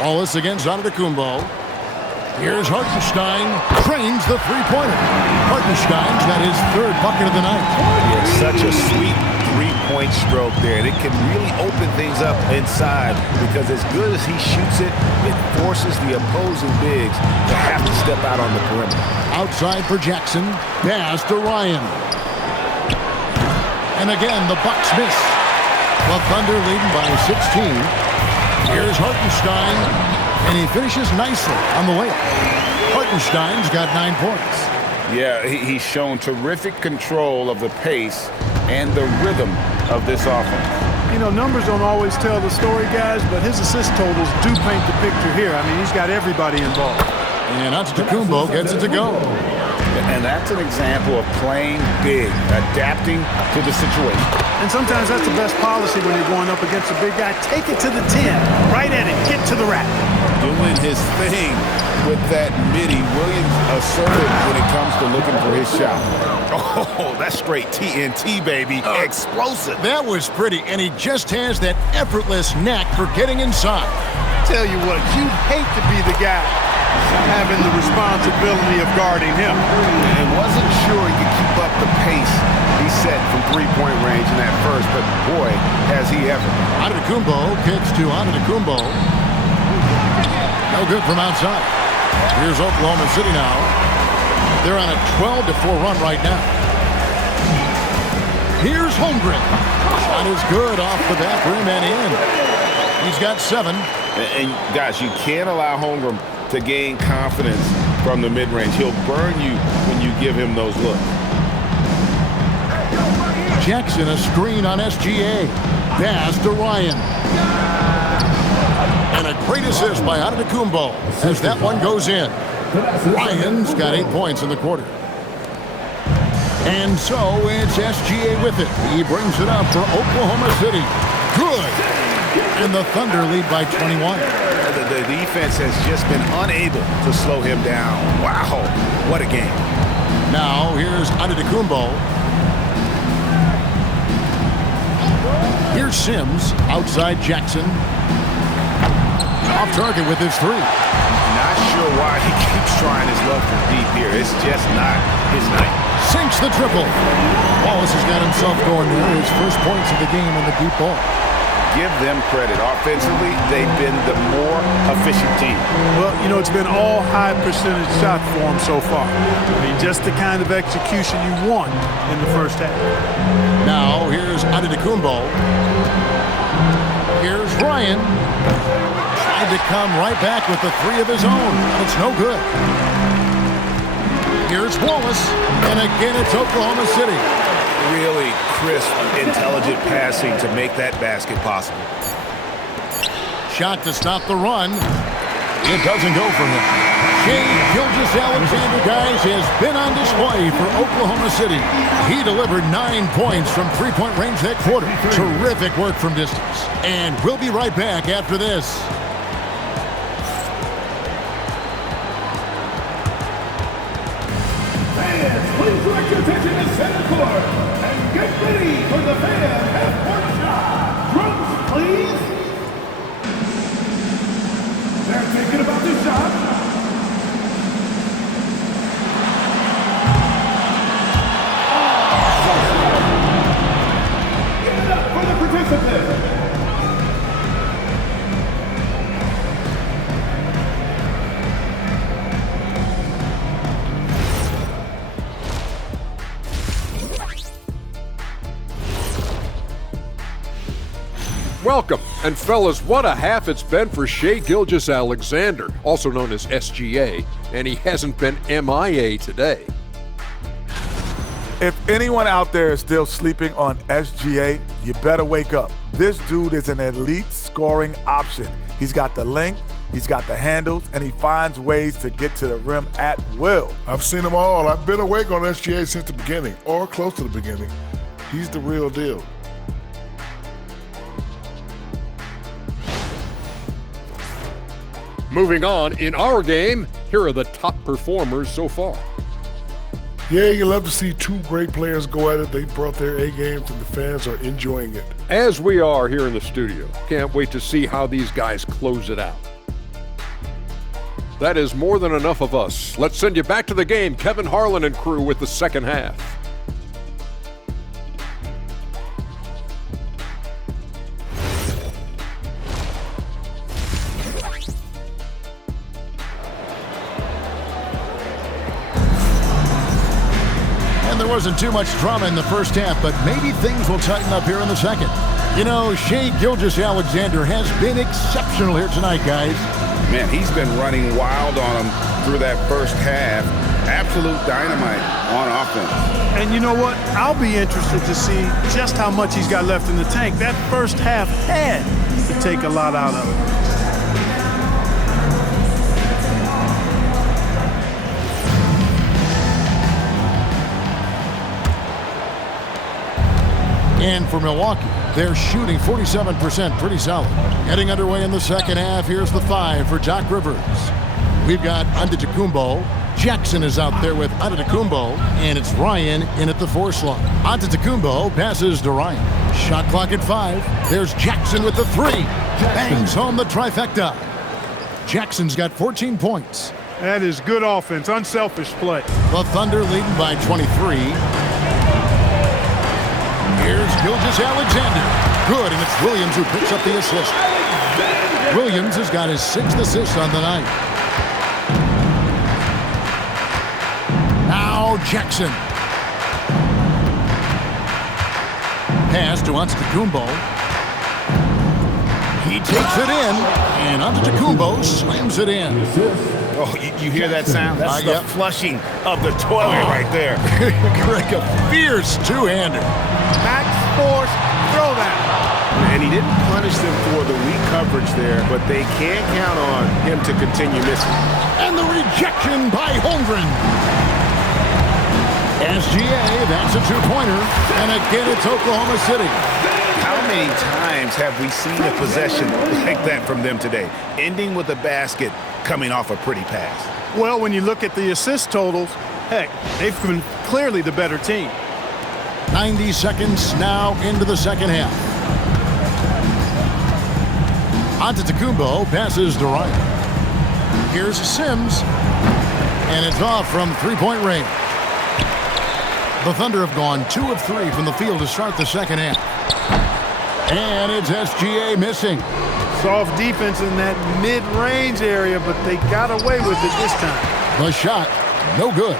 Wallace against Antetokounmpo. Here's Hartenstein, trains the three-pointer. Hartenstein's got his third bucket of the night. Yeah, such a sweet three-point stroke there. And it can really open things up inside because as good as he shoots it, it forces the opposing bigs to have to step out on the perimeter. Outside for Jackson, pass to Ryan. And again, the Bucks miss. The Thunder leading by 16. Here's Hartenstein, and he finishes nicely on the layup. Hartenstein's got 9 points. Yeah, he's shown terrific control of the pace and the rhythm of this offense. You know, numbers don't always tell the story, guys, but his assist totals do paint the picture here. I mean, he's got everybody involved. And Antetokounmpo gets it to go. And that's an example of playing big, adapting to the situation. And sometimes that's the best policy when you're going up against a big guy. Take it to the 10, right at it, get to the rack. Doing his thing with that midi. Williams assertive when it comes to looking for his shot. Oh, that's straight TNT, baby. Explosive. That was pretty, and he just has that effortless knack for getting inside. Tell you what, you'd hate to be the guy having the responsibility of guarding him. And wasn't sure he could keep up the pace he set from three-point range in that first, but boy, has he ever. Antetokounmpo kicks to Antetokounmpo. No good from outside. Here's Oklahoma City now. They're on a 12-4 run right now. Here's Holmgren. Shot is good off the back rim and in. He's got 7. And guys, you can't allow Holmgren to gain confidence from the mid-range. He'll burn you when you give him those looks. Jackson, a screen on SGA. Pass to Ryan. And a great assist by Antetokounmpo as that one goes in. Ryan's got 8 points in the quarter. And so it's SGA with it. He brings it up for Oklahoma City. Good. And the Thunder lead by 21. The defense has just been unable to slow him down. Wow, what a game. Now here's Antetokounmpo. Here's Sims outside Jackson. Off target with his 3. Not sure why he keeps trying his luck from deep here. It's just not his night. Sinks the triple. Wallace has got himself going there. His first points of the game on the deep ball. Give them credit. Offensively, they've been the more efficient team. Well, you know, it's been all high percentage shots for them so far. I mean, just the kind of execution you want in the first half. Now, here's Antetokounmpo. Here's Ryan. Tried to come right back with the 3 of his own. It's no good. Here's Wallace. And again, it's Oklahoma City. Really crisp, intelligent passing to make that basket possible. Shot to stop the run. It doesn't go for him. Shai Gilgeous-Alexander, guys, has been on display for Oklahoma City. He delivered 9 points from three-point range that quarter. Terrific work from distance. And we'll be right back after this. Fans, please direct your attention to center court and get ready for the fan half-court shot. Drums, please. They're thinking about the shot. Give it up for the participants. Welcome, and fellas, what a half it's been for Shai Gilgeous-Alexander, also known as SGA, and he hasn't been MIA today. If anyone out there is still sleeping on SGA, you better wake up. This dude is an elite scoring option. He's got the length, he's got the handles, and he finds ways to get to the rim at will. I've seen them all. I've been awake on SGA since the beginning, or close to the beginning. He's the real deal. Moving on, in our game, here are the top performers so far. Yeah, you love to see 2 great players go at it. They brought their A games, and the fans are enjoying it. As we are here in the studio, can't wait to see how these guys close it out. That is more than enough of us. Let's send you back to the game. Kevin Harlan and crew with the second half. And there wasn't too much drama in the first half, but maybe things will tighten up here in the second. You know, Shai Gilgeous-Alexander has been exceptional here tonight, guys. Man, he's been running wild on him through that first half. Absolute dynamite on offense. And you know what? I'll be interested to see just how much he's got left in the tank. That first half had to take a lot out of him. And for Milwaukee, they're shooting 47%, pretty solid. Heading underway in the second half, here's the 5 for Doc Rivers. We've got Antetokounmpo. Jackson is out there with Antetokounmpo, and it's Ryan in at the 4 slot. Antetokounmpo passes to Ryan. Shot clock at 5. There's Jackson with the 3. Bangs home the trifecta. Jackson's got 14 points. That is good offense, unselfish play. The Thunder leading by 23. Here's Gilgeous-Alexander. Good, and it's Williams who picks up the assist. Williams has got his 6th assist on the night. Now Jackson. Pass to Antetokounmpo. He takes it in, and Antetokounmpo slams it in. Oh, you hear that sound? That's the flushing of the toilet right there. Greg, a fierce two-hander. Max Force, throw that. And he didn't punish them for the weak coverage there, but they can't count on him to continue missing. And the rejection by Holmgren. SGA, that's a two-pointer. And again, it's Oklahoma City. How many times have we seen a possession like that from them today, ending with a basket coming off a pretty pass? Well, when you look at the assist totals, heck, they've been clearly the better team. 90 seconds now into the second half. Antetokounmpo passes to Ryan. Here's Sims, and it's off from three-point range. The Thunder have gone 2 of 3 from the field to start the second half. And it's SGA missing. Soft defense in that mid-range area, but they got away with it this time. The shot, no good.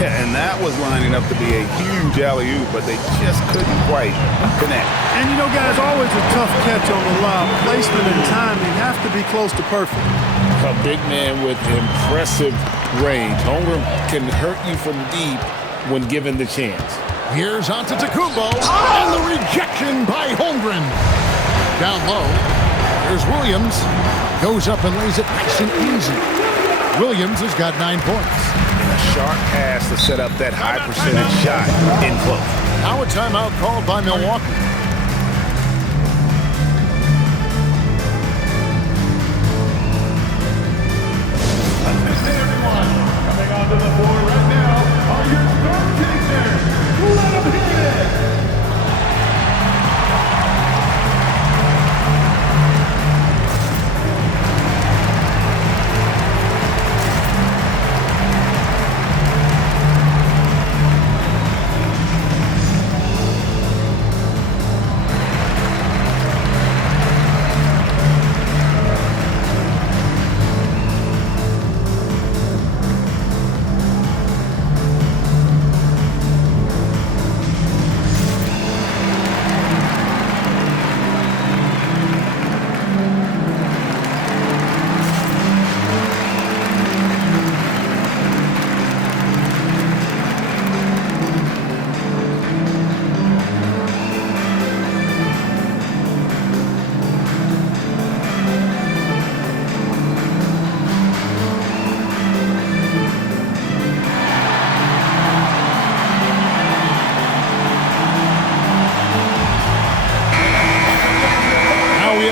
Yeah, and that was lining up to be a huge alley-oop, but they just couldn't quite connect. And you know, guys, always a tough catch on the lob. Placement and timing have to be close to perfect. A big man with impressive range. Holmgren can hurt you from deep when given the chance. Here's Antetokounmpo, and the rejection by Holmgren. Down low, there's Williams. Goes up and lays it nice and easy. Williams has got 9 points. And a sharp pass to set up that high percentage shot in close. Now a timeout called by Milwaukee. Attention everyone, coming onto the floor right now are your Storm Chasers. Let them hit it!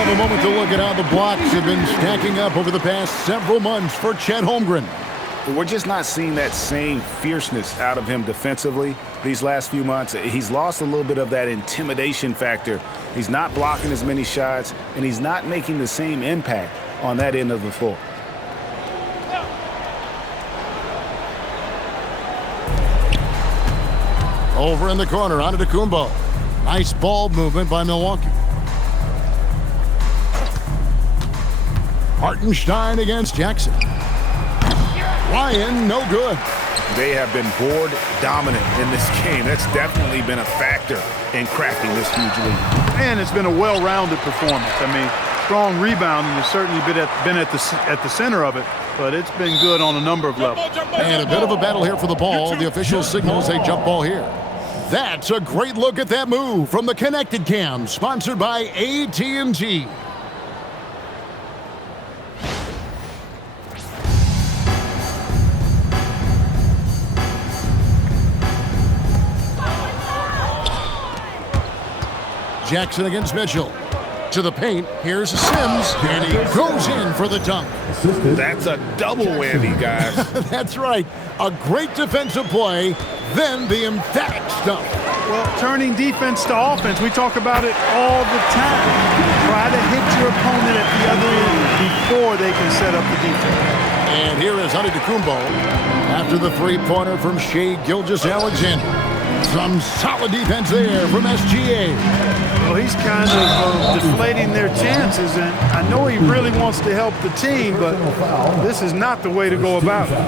A moment to look at how the blocks have been stacking up over the past several months for Chet Holmgren. We're just not seeing that same fierceness out of him defensively these last few months. He's lost a little bit of that intimidation factor. He's not blocking as many shots, and he's not making the same impact on that end of the floor. Over in the corner, Antetokounmpo. Nice ball movement by Milwaukee. Hartenstein against Jackson. Ryan, no good. They have been board dominant in this game. That's definitely been a factor in crafting this huge lead. And it's been a well-rounded performance. I mean, strong rebounding has certainly been at the center of it, but it's been good on a number of levels. And a bit of a battle here for the ball. The official signals a jump ball here. That's a great look at that move from the Connected Cam, sponsored by AT&T. Jackson against Mitchell. To the paint, here's Sims, and he goes in for the dunk. That's a double whammy, guys. That's right. A great defensive play, then the emphatic stuff. Well, turning defense to offense, we talk about it all the time. Try to hit your opponent at the other end before they can set up the defense. And here is Antetokounmpo after the three-pointer from Shai Gilgeous-Alexander. Some solid defense there from SGA. Well, he's kind of deflating their chances, and I know he really wants to help the team, but this is not the way to go about it.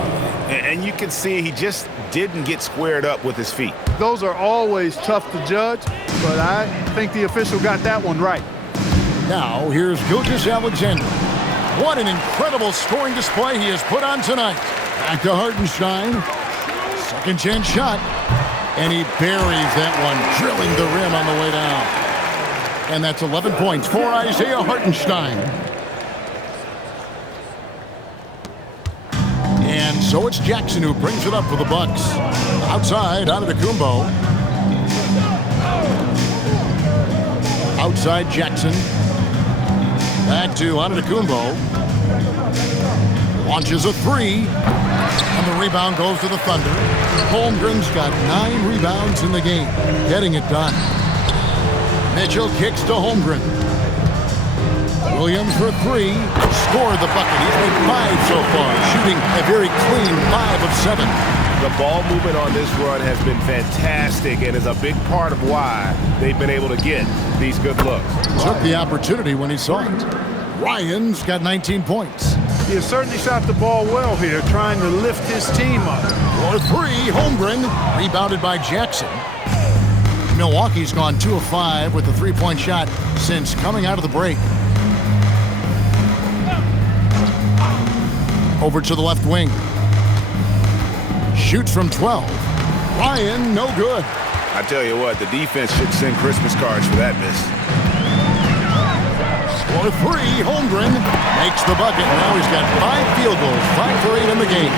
And you can see he just didn't get squared up with his feet. Those are always tough to judge, but I think the official got that one right. Now, here's Gilgeous-Alexander. What an incredible scoring display he has put on tonight. Back to Hartenstein. Second chance shot. And he buries that one, drilling the rim on the way down. And that's 11 points for Isaiah Hartenstein. And so it's Jackson who brings it up for the Bucks. Outside, Antetokounmpo. Outside Jackson. Back to Antetokounmpo. Launches a three. And the rebound goes to the Thunder. Holmgren's got 9 rebounds in the game, getting it done. Mitchell kicks to Holmgren. Williams for 3, scored the bucket. He's made 5 so far, shooting a very clean 5 of 7. The ball movement on this run has been fantastic and is a big part of why they've been able to get these good looks. Took the opportunity when he saw it. Ryan's got 19 points. He has certainly shot the ball well here, trying to lift his team up. For 3, Holmgren, rebounded by Jackson. Milwaukee's gone 2 of 5 with the three-point shot since coming out of the break. Over to the left wing. Shoots from 12. Ryan, no good. I tell you what, the defense should send Christmas cards for that miss. For 3, Holmgren makes the bucket. Now he's got 5 field goals, 5 for 8 in the game.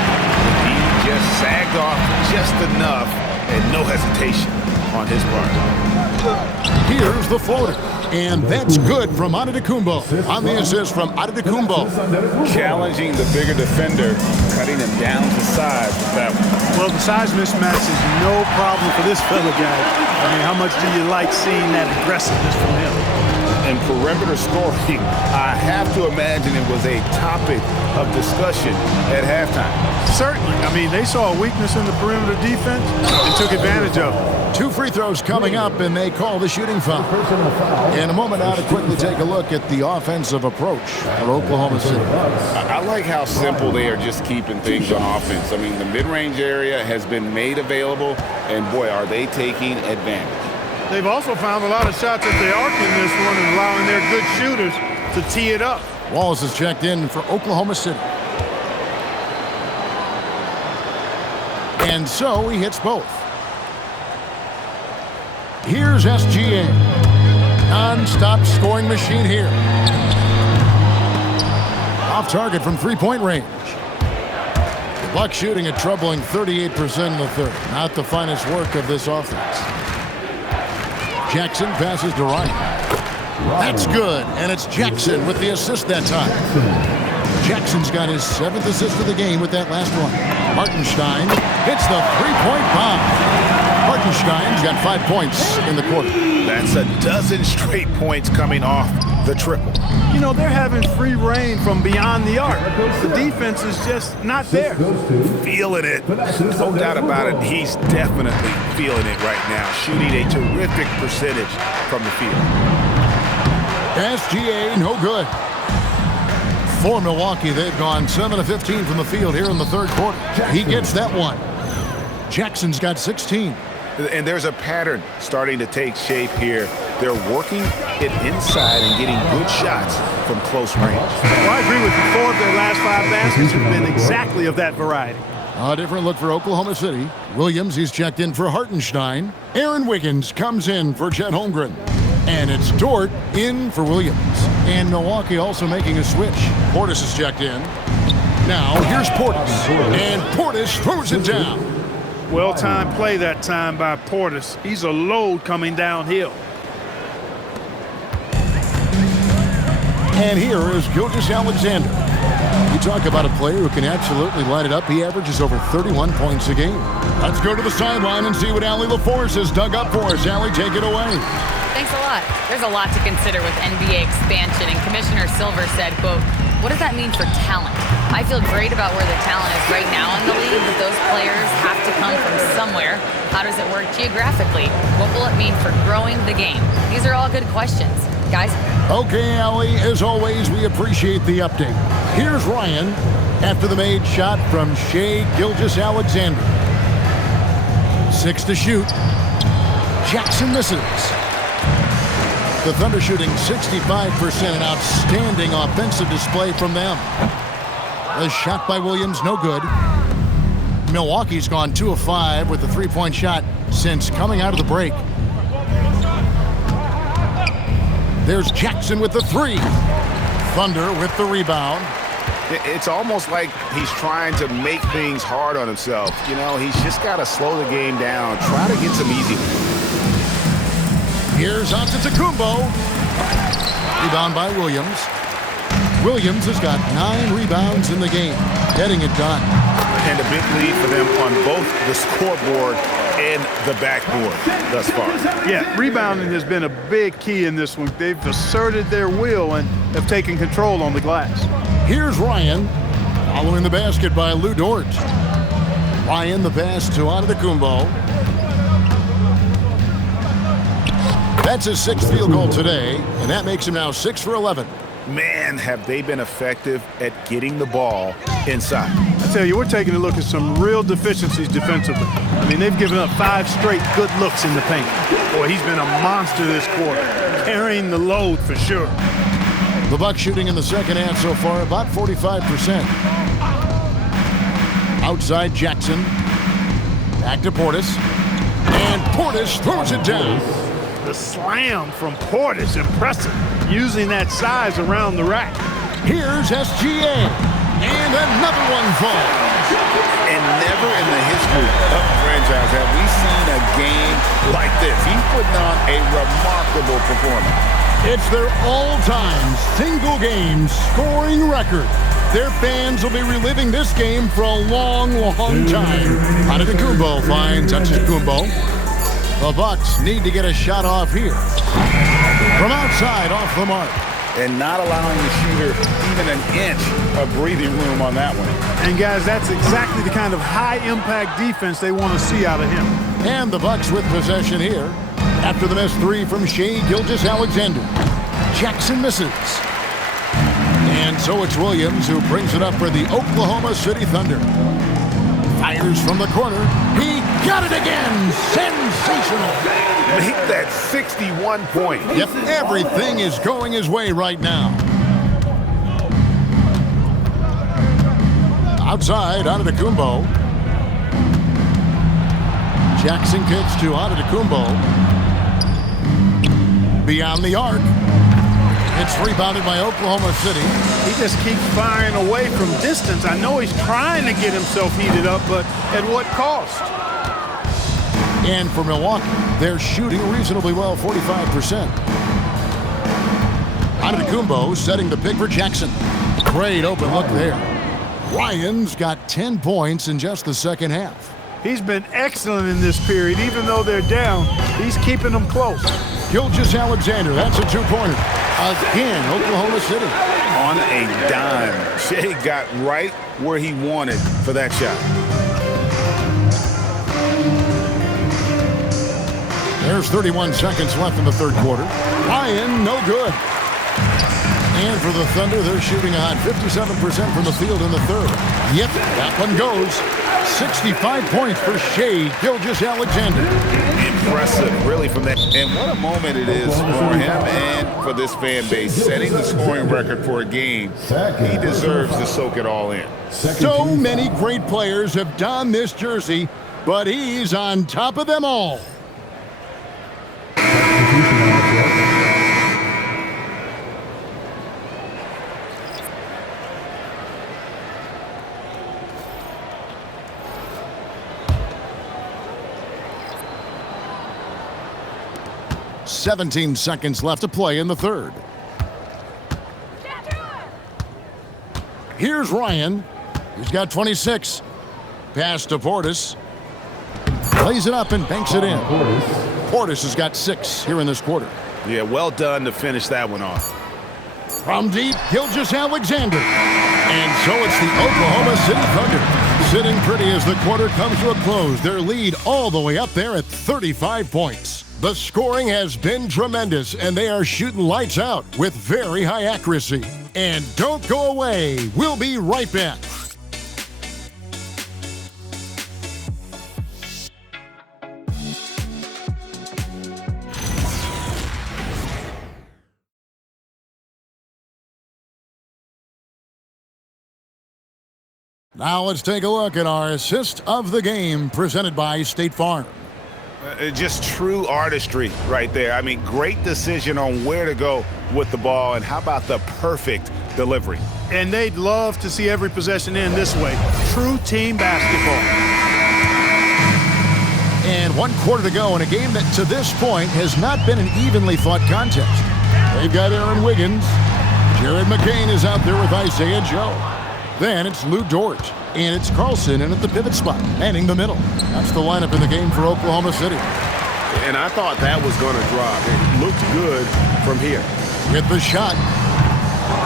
He just sagged off just enough and no hesitation on his part. Here's the floater. And that's good from Antetokounmpo. On the assist from Antetokounmpo. Challenging the bigger defender, cutting him down to size with that one. Well, the size mismatch is no problem for this fella guy. I mean, how much do you like seeing that aggressiveness from him? And perimeter scoring, I have to imagine it was a topic of discussion at halftime. Certainly. I mean, they saw a weakness in the perimeter defense and took advantage of it. 2 free throws coming up, and they call the shooting foul. In a moment now to quickly take a look at the offensive approach for Oklahoma City. I like how simple they are just keeping things on offense. I mean, the mid-range area has been made available, and boy, are they taking advantage. They've also found a lot of shots at the arc in this one and allowing their good shooters to tee it up. Wallace is checked in for Oklahoma City. And so he hits both. Here's SGA. Non-stop scoring machine here. Off target from three-point range. The Bucks shooting a troubling 38% in the third. Not the finest work of this offense. Jackson passes to Ryan. That's good, and it's Jackson with the assist that time. Jackson's got his 7th assist of the game with that last one. Hartenstein hits the three-point bomb. Hartenstein's got 5 points in the quarter. That's a dozen straight points coming off the triple. You know, they're having free reign from beyond the arc. The defense is just not there. Feeling it. No doubt about it. He's definitely feeling it right now. Shooting a terrific percentage from the field. SGA, no good. For Milwaukee, they've gone 7 of 15 from the field here in the third quarter. He gets that one. Jackson's got 16. And there's a pattern starting to take shape here. They're working it inside and getting good shots from close range. Well, I agree with you. 4 of their last 5 baskets have been exactly of that variety. A different look for Oklahoma City. Williams, he's checked in for Hartenstein. Aaron Wiggins comes in for Chet Holmgren. And it's Dort in for Williams. And Milwaukee also making a switch. Portis is checked in. Now here's Portis. And Portis throws it down. Well-timed play that time by Portis. He's a load coming downhill. And here is Gilgeous-Alexander. You talk about a player who can absolutely light it up. He averages over 31 points a game. Let's go to the sideline and see what Allie LaForce has dug up for us. Allie, take it away. Thanks a lot. There's a lot to consider with NBA expansion, and Commissioner Silver said, quote, "What does that mean for talent? I feel great about where the talent is right now in the league, but those players have to come from somewhere. How does it work geographically? What will it mean for growing the game?" These are all good questions. Guys? Okay, Allie, as always, we appreciate the update. Here's Ryan after the made shot from Shai Gilgeous-Alexander. 6 to shoot. Jackson misses. The Thunder shooting 65%, an outstanding offensive display from them. A shot by Williams, no good. Milwaukee's gone 2 of 5 with the three-point shot since coming out of the break. There's Jackson with the 3. Thunder with the rebound. It's almost like he's trying to make things hard on himself. You know, he's just got to slow the game down, try to get some easy. Here's Antetokounmpo. Rebound by Williams. Williams has got 9 rebounds in the game, getting it done. And a big lead for them on both the scoreboard and the backboard thus far. Yeah, rebounding has been a big key in this one. They've asserted their will and have taken control on the glass. Here's Ryan, following the basket by Lou Dort. Ryan, the pass to Antetokounmpo. That's his 6th field goal today, and that makes him now 6 for 11. Man, have they been effective at getting the ball inside. I tell you, we're taking a look at some real deficiencies defensively. I mean, they've given up 5 straight good looks in the paint. Boy, he's been a monster this quarter, carrying the load for sure. The Bucks shooting in the second half so far about 45%. Outside Jackson. Back to Portis. And Portis throws it down. The slam from Portis, impressive, using that size around the rack. Here's SGA, and another one falls. And never in the history of the franchise have we seen a game like this. He's putting on a remarkable performance. It's their all-time single-game scoring record. Their fans will be reliving this game for a long, long time. Antetokounmpo finds Antetokounmpo. The Bucks need to get a shot off here. From outside, off the mark. And not allowing the shooter even an inch of breathing room on that one. And guys, that's exactly the kind of high-impact defense they want to see out of him. And the Bucks with possession here. After the missed 3 from Shai Gilgeous-Alexander. Jackson misses. And so it's Williams who brings it up for the Oklahoma City Thunder. Fires from the corner. He got it again. Sensational. Make that 61 point. Yep, everything is going his way right now. Outside, Antetokounmpo. Jackson kicks to Antetokounmpo. Beyond the arc. It's rebounded by Oklahoma City. He just keeps firing away from distance. I know he's trying to get himself heated up, but at what cost? And for Milwaukee, they're shooting reasonably well, 45%. Antetokounmpo setting the pick for Jackson. Great open look there. Ryan's got 10 points in just the second half. He's been excellent in this period. Even though they're down, he's keeping them close. Gilgeous-Alexander, that's a 2-pointer. Again, Oklahoma City. On a dime. Shea got right where he wanted for that shot. There's 31 seconds left in the third quarter. Ryan, no good. And for the Thunder, they're shooting a hot 57% from the field in the third. Yep, that one goes. 65 points for Shea Gilgeous-Alexander. Impressive, really, from that. And what a moment it is for him and for this fan base. Setting the scoring record for a game. He deserves to soak it all in. So many great players have donned this jersey, but he's on top of them all. "17 seconds left to play in the third. Here's Ryan. He's got 26. Pass to Portis. Plays it up and banks it in. Portis has got 6 here in this quarter. Yeah, well done to finish that one off. From deep, Gilgeous-Alexander. And so it's the Oklahoma City Thunder sitting pretty as the quarter comes to a close. Their lead all the way up there at 35 points. The scoring has been tremendous, and they are shooting lights out with very high accuracy. And don't go away. We'll be right back. Now let's take a look at our assist of the game presented by State Farm. Just true artistry right there. I mean, great decision on where to go with the ball, and how about the perfect delivery? And they'd love to see every possession end this way. True team basketball. And 1 quarter to go in a game that to this point has not been an evenly fought contest. They've got Aaron Wiggins. Jared McCain is out there with Isaiah Joe. Then it's Lou Dort. And it's Carlson in at the pivot spot, manning the middle. That's the lineup in the game for Oklahoma City. And I thought that was going to drop. It looked good from here. With the shot.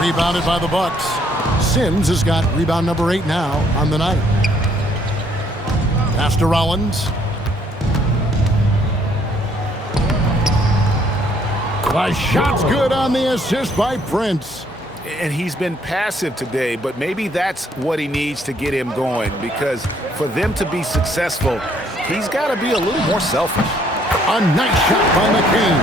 Rebounded by the Bucks. Sims has got rebound number 8 now on the night. Pass to Rollins. The shot's good on the assist by Prince. And he's been passive today, but maybe that's what he needs to get him going, because for them to be successful, he's got to be a little more selfish. A nice shot by McCain.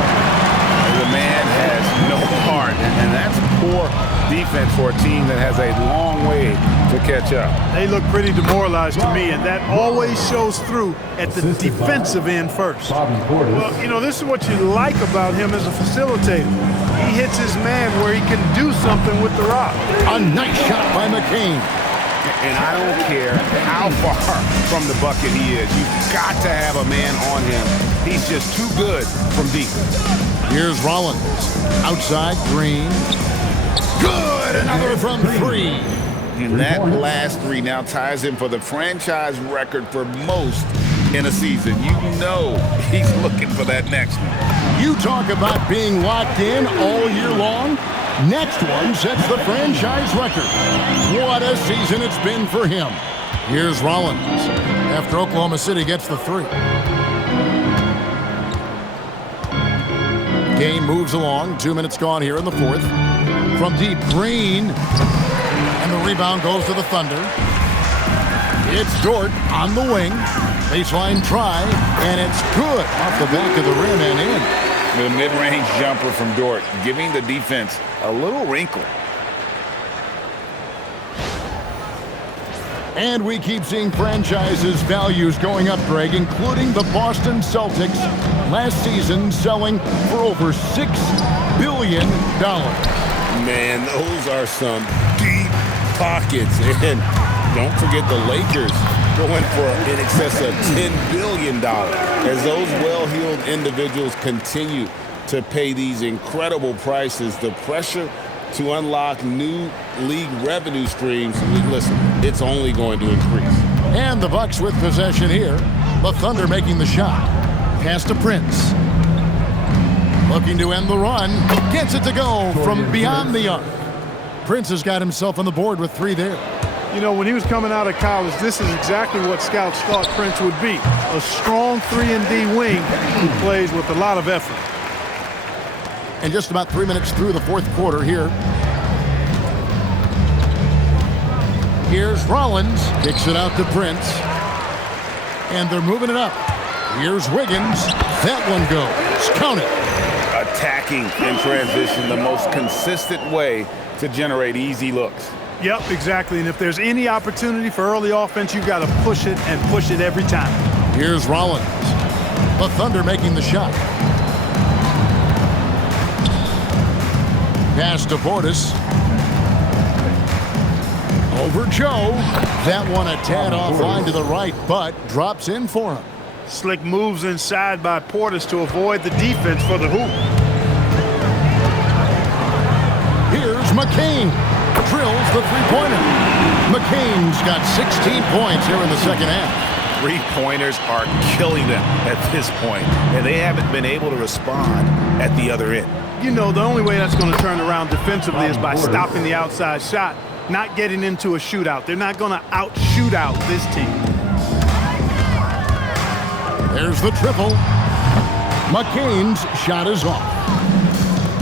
The man has no heart, and that's poor defense for a team that has a long way to catch up. They look pretty demoralized to me, and that always shows through at the defensive end first. Well, you know, this is what you like about him as a facilitator. He hits his man where he can do something with the rock. A nice shot by McCain. And I don't care how far from the bucket he is. You've got to have a man on him. He's just too good from deep. Here's Rollins. Outside, Green. Good! Another from 3. And that last 3 now ties him for the franchise record for most in a season. You know he's looking for that next one. You talk about being locked in all year long. Next one sets the franchise record. What a season it's been for him. Here's Rollins after Oklahoma City gets the 3. Game moves along. 2 minutes gone here in the fourth. From deep, Green. And the rebound goes to the Thunder. It's Dort on the wing. Baseline try, and it's good off the back of the rim and in. The mid-range jumper from Dort, giving the defense a little wrinkle. And we keep seeing franchises' values going up, Greg, including the Boston Celtics last season selling for over $6 billion. Man, those are some deep pockets. And don't forget the Lakers going for in excess of $10 billion. As those well-heeled individuals continue to pay these incredible prices, the pressure to unlock new league revenue streams, listen, it's only going to increase. And the Bucks with possession here. The Thunder making the shot. Pass to Prince. Looking to end the run. Gets it to go from beyond the arc. Prince has got himself on the board with 3 there. You know, when he was coming out of college, this is exactly what scouts thought Prince would be. A strong 3-and-D wing who plays with a lot of effort. And just about 3 minutes through the 4th quarter here. Here's Rollins. Kicks it out to Prince. And they're moving it up. Here's Wiggins. That one goes. Count it. Attacking in transition, the most consistent way to generate easy looks. Yep, exactly. And if there's any opportunity for early offense, you've got to push it and push it every time. Here's Rollins. The Thunder making the shot. Pass to Portis. Over Joe. That one a tad offline to the right, but drops in for him. Slick moves inside by Portis to avoid the defense for the hoop. Here's McCain. Drills the three-pointer. McCain's got 16 points here in the second half. Three-pointers are killing them at this point, and they haven't been able to respond at the other end. You know, the only way that's going to turn around defensively is by stopping the outside shot, not getting into a shootout. They're not going to out-shoot out this team. There's the triple. McCain's shot is off.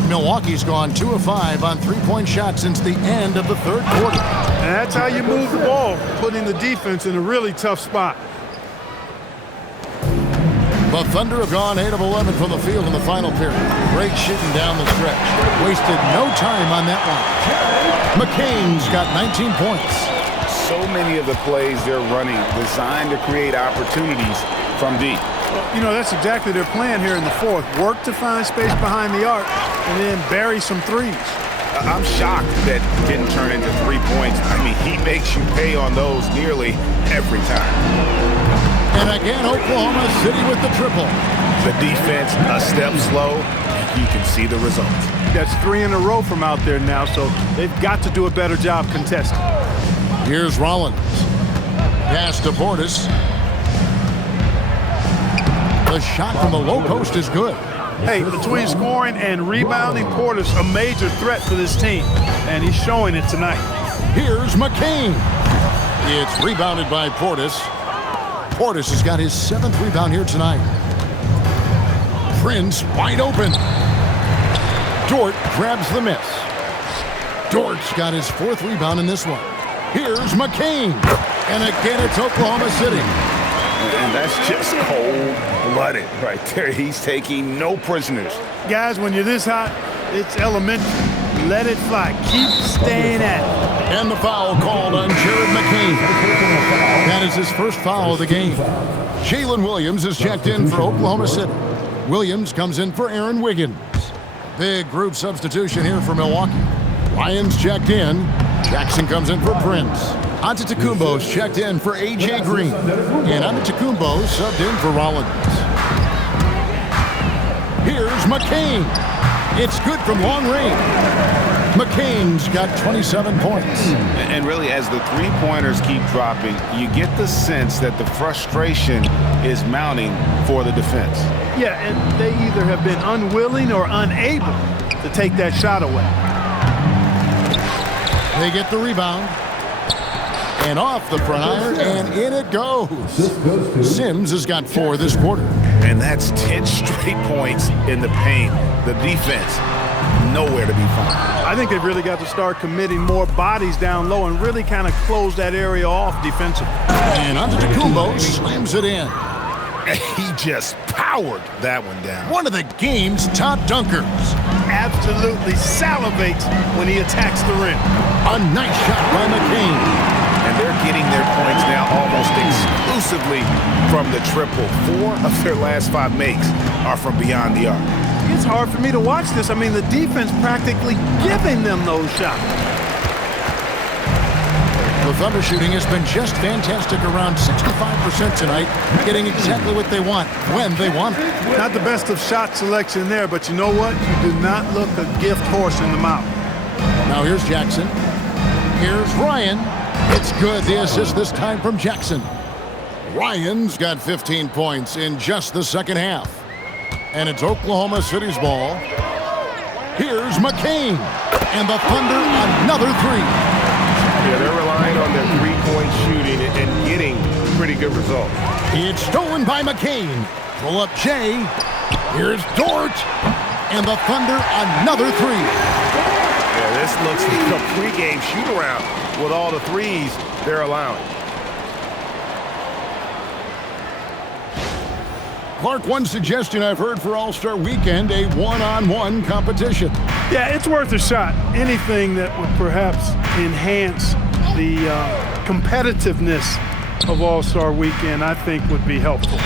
Milwaukee's gone 2 of 5 on three-point shots since the end of the 3rd quarter. And that's how you move the ball, putting the defense in a really tough spot. The Thunder have gone 8 of 11 from the field in the final period. Great shooting down the stretch. Wasted no time on that one. McCain's got 19 points. So many of the plays they're running designed to create opportunities from deep. Well, you know, that's exactly their plan here in the 4th. Work to find space behind the arc and then bury some threes. I'm shocked that didn't turn into 3 points. I mean, he makes you pay on those nearly every time. And again, Oklahoma City with the triple. The defense a step slow. You can see the results. That's 3 in a row from out there now, so they've got to do a better job contesting. Here's Rollins. Pass to Portis. The shot from the low post is good. Hey, between scoring and rebounding, Portis a major threat for this team, and he's showing it tonight. Here's McCain. It's rebounded by Portis. Portis has got his 7th rebound here tonight. Prince wide open. Dort grabs the miss. Dort's got his 4th rebound in this one. Here's McCain. And again, it's Oklahoma City. And that's just cold-blooded right there. He's taking no prisoners. Guys, when you're this hot, it's elementary. Let it fly. Keep staying at it. And the foul called on Jared McCain. That is his first foul of the game. Jalen Williams is checked in for Oklahoma City. Williams comes in for Aaron Wiggins. Big group substitution here for Milwaukee. Lyons checked in. Jackson comes in for Prince. Antetokounmpo's checked in for A.J. Green. And Antetokounmpo subbed in for Rollins. Here's McCain. It's good from long range. McCain's got 27 points. And really, as the three-pointers keep dropping, you get the sense that the frustration is mounting for the defense. Yeah, and they either have been unwilling or unable to take that shot away. They get the rebound. And off the front iron, and in it goes. Sims has got 4 this quarter. And that's 10 straight points in the paint. The defense, nowhere to be found. I think they've really got to start committing more bodies down low and really kind of close that area off defensively. And Antetokounmpo slams it in. He just powered that one down. One of the game's top dunkers. Absolutely salivates when he attacks the rim. A nice shot by McCain. And they're getting their points now almost exclusively from the triple. 4 of their last 5 makes are from beyond the arc. It's hard for me to watch this. I mean, the defense practically giving them those shots. The Thunder shooting has been just fantastic, around 65% tonight, getting exactly what they want, when they want it. Not the best of shot selection there, but you know what? You do not look a gift horse in the mouth. Now here's Jackson. Here's Ryan. It's good. The assist this time from Jackson. Ryan's got 15 points in just the second half. And it's Oklahoma City's ball. Here's McCain. And the Thunder another three. Yeah, they're relying on their three-point shooting and getting pretty good results. It's stolen by McCain. Pull up Jay. Here's Dort. And the Thunder another three. Yeah, this looks like a pregame shoot-around with all the threes they're allowing. Clark, one suggestion I've heard for All-Star Weekend, a one-on-one competition. Yeah, it's worth a shot. Anything that would perhaps enhance the competitiveness of All-Star Weekend, I think would be helpful.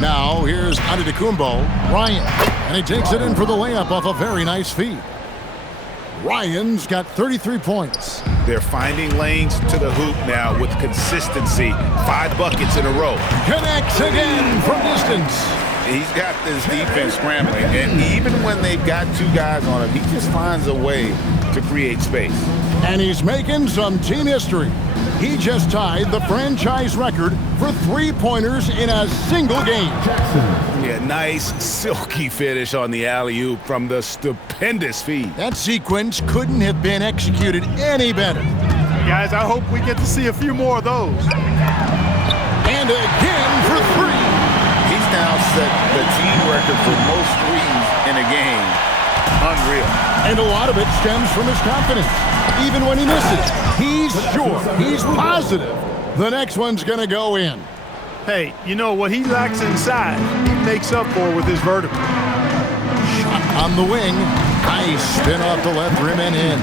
Now, here's Antetokounmpo. Ryan. And he takes it in for the layup off a very nice feed. Ryan's got 33 points. They're finding lanes to the hoop now with consistency. 5 buckets in a row. Connects again from distance. He's got this defense scrambling, and even when they've got 2 guys on him, he just finds a way to create space. And he's making some team history. He just tied the franchise record for three-pointers in a single game. Yeah, nice silky finish on the alley-oop from the stupendous feed. That sequence couldn't have been executed any better. Guys, I hope we get to see a few more of those. And again for three. He's now set the team record for most threes in a game. Unreal. And a lot of it stems from his confidence. Even when he misses, he's sure, he's positive the next one's going to go in. Hey, you know what he lacks inside, he makes up for with his vertical. Shot on the wing. Nice spin off the left rim and in.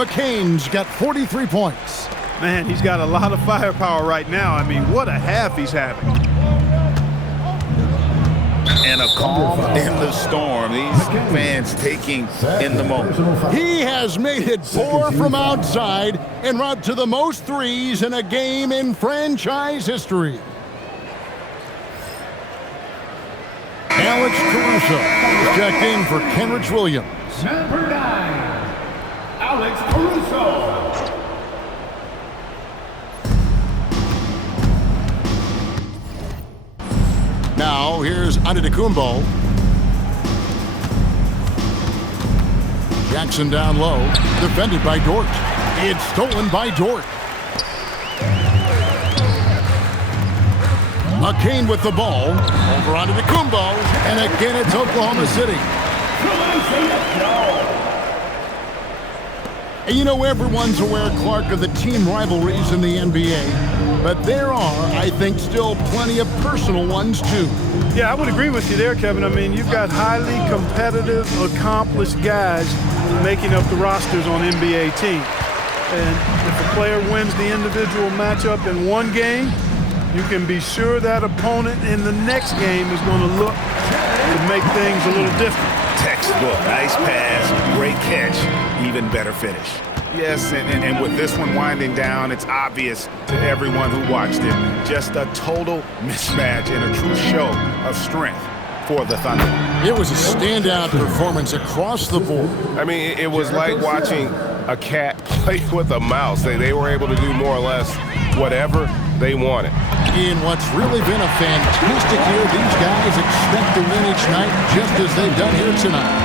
McCain's got 43 points. Man, he's got a lot of firepower right now. I mean, what a half he's having. And a calm in the storm. These fans taking in the moment. He has made it 4 from outside en route to the most threes in a game in franchise history. Alex Caruso is checked in for Kenrich Williams. Number 9, Alex Caruso. Now, here's Antetokounmpo. Jackson down low, defended by Dort. It's stolen by Dort. McCain with the ball. Over Antetokounmpo. And again, it's Oklahoma City. And you know, everyone's aware, Clark, of the team rivalries in the NBA. But there are, I think, still plenty of personal ones, too. Yeah, I would agree with you there, Kevin. I mean, you've got highly competitive, accomplished guys making up the rosters on NBA teams. And if a player wins the individual matchup in one game, you can be sure that opponent in the next game is going to look to make things a little different. Textbook, nice pass, great catch, even better finish. Yes, and with this one winding down, it's obvious to everyone who watched it. Just a total mismatch and a true show of strength for the Thunder. It was a standout performance across the board. I mean, it was like watching a cat play with a mouse. They were able to do more or less whatever they wanted. In what's really been a fantastic year, these guys expect to win each night just as they've done here tonight.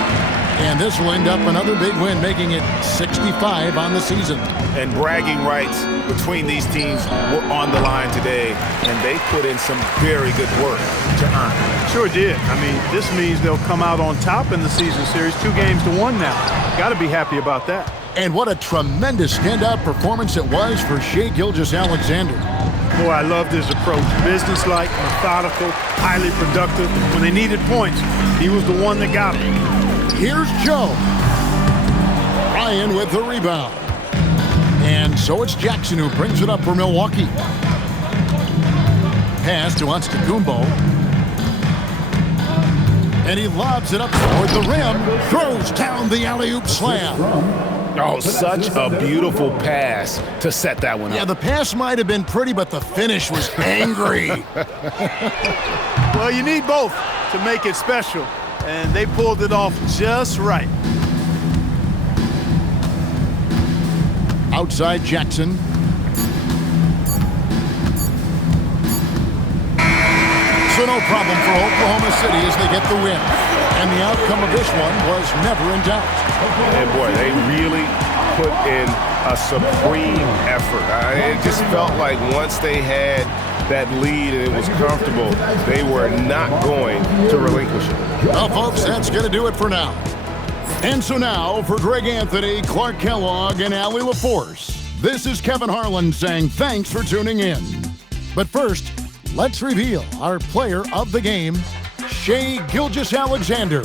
And this will end up another big win, making it 65 on the season. And bragging rights between these teams were on the line today, and they put in some very good work to earn it. Sure did. I mean, this means they'll come out on top in the season series, 2-1 now. Got to be happy about that. And what a tremendous standout performance it was for Shai Gilgeous-Alexander. Boy, I loved his approach. Businesslike, methodical, highly productive. When they needed points, he was the one that got them. Here's Joe. Ryan with the rebound. And so it's Jackson who brings it up for Milwaukee. Pass to Antetokounmpo. And he lobs it up toward the rim. Throws down the alley-oop slam. Oh, such a beautiful pass to set that one up. Yeah, the pass might have been pretty, but the finish was angry. Well, you need both to make it special, and they pulled it off just right. Outside Jackson. So no problem for Oklahoma City as they get the win. And the outcome of this one was never in doubt. And boy, they really put in a supreme effort. It just felt like once they had that lead and it was comfortable, they were not going to relinquish it. Well, folks, that's going to do it for now. And so now, for Greg Anthony, Clark Kellogg, and Allie LaForce, this is Kevin Harlan saying thanks for tuning in. But first, let's reveal our player of the game, Shai Gilgeous-Alexander.